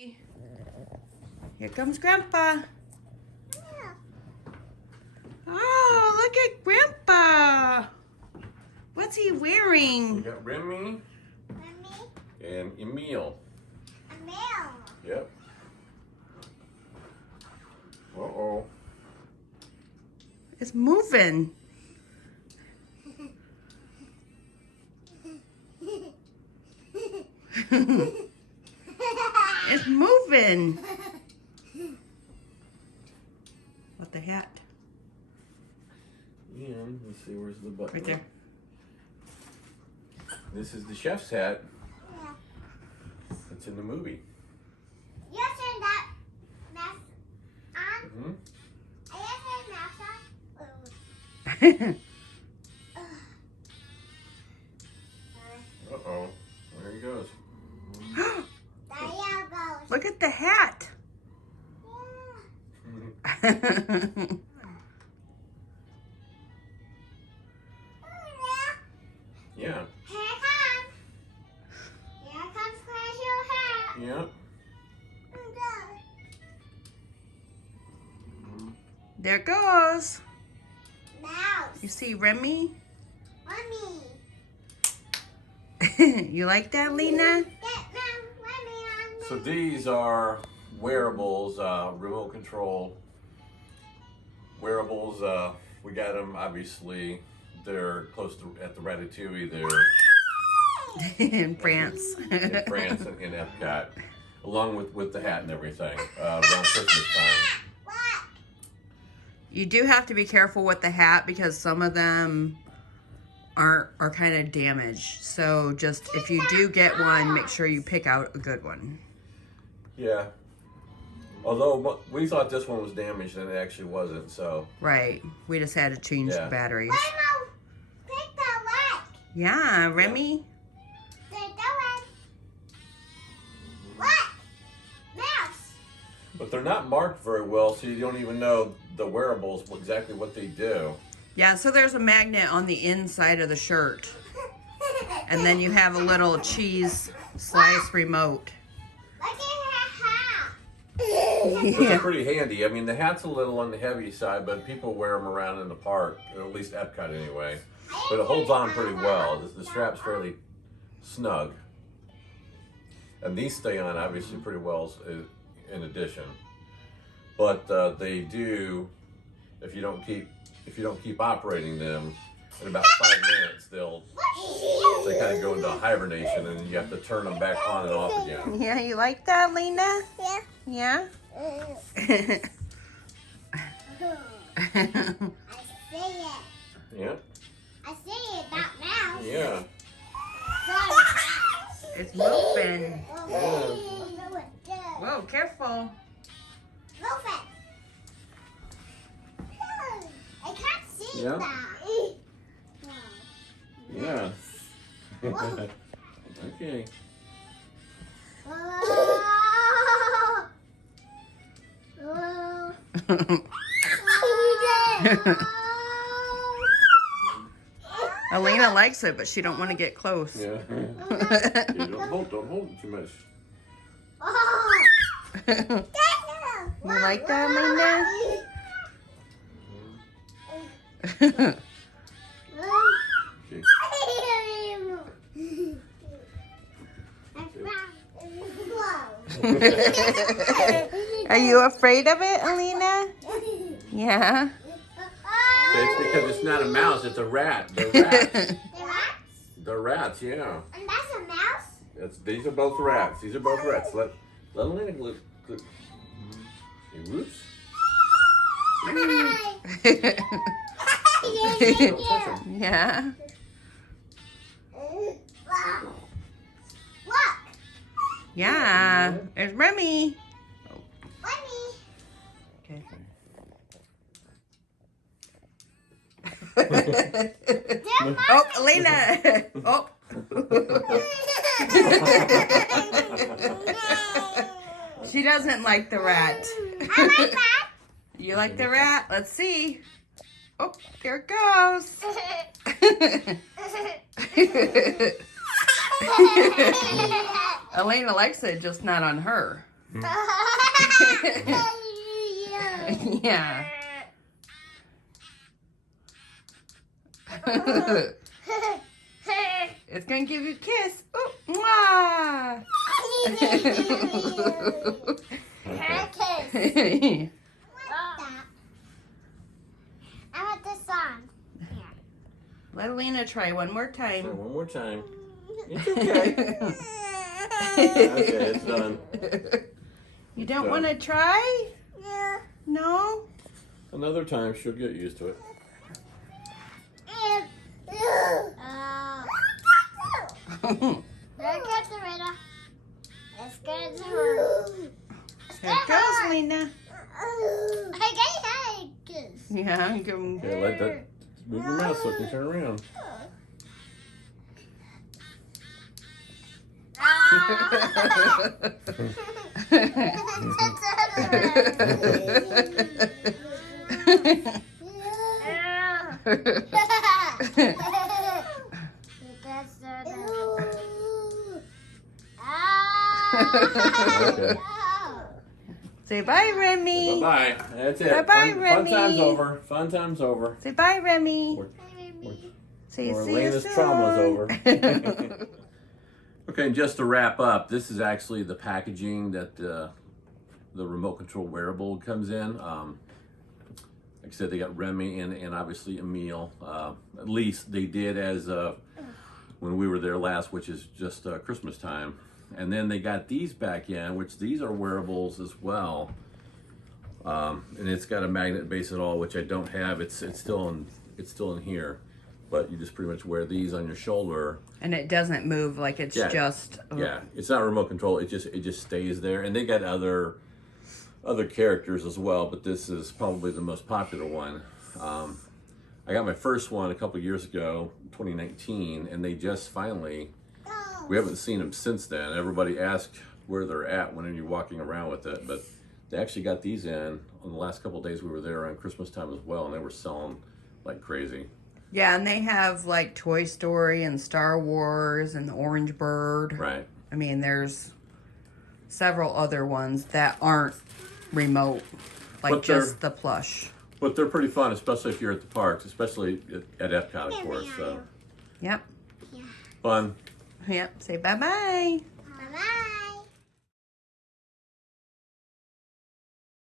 Here comes Grandpa. Oh, look at Grandpa. What's he wearing? We got Remy and Emile. Yep. Uh-oh. It's moving. It's moving. What the hat? And let's see, where's the button? Right there. This is the chef's hat. It's in the movie. You turn that mask on? Mm-hmm. I turn mask on? Uh-oh. There he goes. There you go. Look at the hat. Yeah. Here it comes. Here comes Crash hat. Yeah. There it goes. Mouse. You see Remy? Mommy. You like that, Lena? Get Mommy on So these are wearables, remote control wearables. We got them, obviously. They're close to at the Ratatouille. They're In France. in France and in Epcot, along with the hat and everything, around Christmas time. What? You do have to be careful with the hat because some of them are kind of damaged. So just if you do get one, make sure you pick out a good one. Yeah. Although we thought this one was damaged and it actually wasn't, so. Right. We just had to change Yeah. the batteries. Grandma, pick the leg. Yeah, Remy. They're going. What? Mouse. But they're not marked very well, so you don't even know the wearables exactly what they do. Yeah, so there's a magnet on the inside of the shirt. And then you have a little cheese slice remote. Look at her hat. Which are pretty handy. I mean, the hat's a little on the heavy side, but people wear them around in the park, or at least Epcot anyway. But it holds on pretty well. The strap's fairly snug. And these stay on, obviously, pretty well in addition. But they do, if you don't keep operating them, in about 5 minutes, they kind of go into hibernation, and you have to turn them back on and off again. Yeah, you like that, Lena? Yeah. Yeah? I see it. Yeah? I see it, that mouse. Yeah. It's moving. Yeah. Whoa, careful. Move it. I can't see Yeah. that. Yeah. Okay. Elena likes it, but she don't want to get close. Yeah. Yeah, don't hold it too much. You like that, Lena? Are you afraid of it, Alina? Yeah. It's because it's not a mouse, it's a rat. They're rats. They're rats, yeah. And that's a mouse? These are both rats. These are both rats. Let Elena look. Whoops. Yeah. Look, Yeah. There's Remy. Bunny. Okay. Oh, Elena. Oh. She doesn't like the rat. I like that. You like the rat? Let's see. Oh, there it goes. Elena likes it, just not on her. Yeah. It's gonna give you a kiss. Ooh, mwah. I want this on. Let Alina try one more time. So one more time. It's okay. Okay, it's done. You don't want to try? Yeah. No? Another time, she'll get used to it. Here it goes, Lena. Hey, Yeah, give him. Okay, let that move your mouth so it can turn around. Okay. Say bye, Remy. Bye-bye. That's it. Bye-bye, Fun Remy. time's over. Fun time's over. Say bye, Remy. Or Say see you Elena's soon. trauma's over. Okay, and just to wrap up, this is actually the packaging that the remote control wearable comes in. Like I said, they got Remy and obviously Emile. At least they did as when we were there last, which is just Christmas time. And then they got these back in, which these are wearables as well. And it's got a magnet base at all, which I don't have. It's still in here, but you just pretty much wear these on your shoulder. And it doesn't move, like it's just. Yeah, it's not remote control. It just stays there. And they got other characters as well, but this is probably the most popular one. I got my first one a couple years ago, 2019, and they just finally. We haven't seen them since then. Everybody asked where they're at when you're walking around with it, but they actually got these in on the last couple of days we were there around Christmas time as well, and they were selling like crazy. Yeah, and they have like Toy Story and Star Wars and the Orange Bird. Right. I mean, there's several other ones that aren't remote, like But they're- just the plush. But they're pretty fun, especially if you're at the parks, especially at Epcot, of course. So Yep. fun. Yep. Say bye-bye.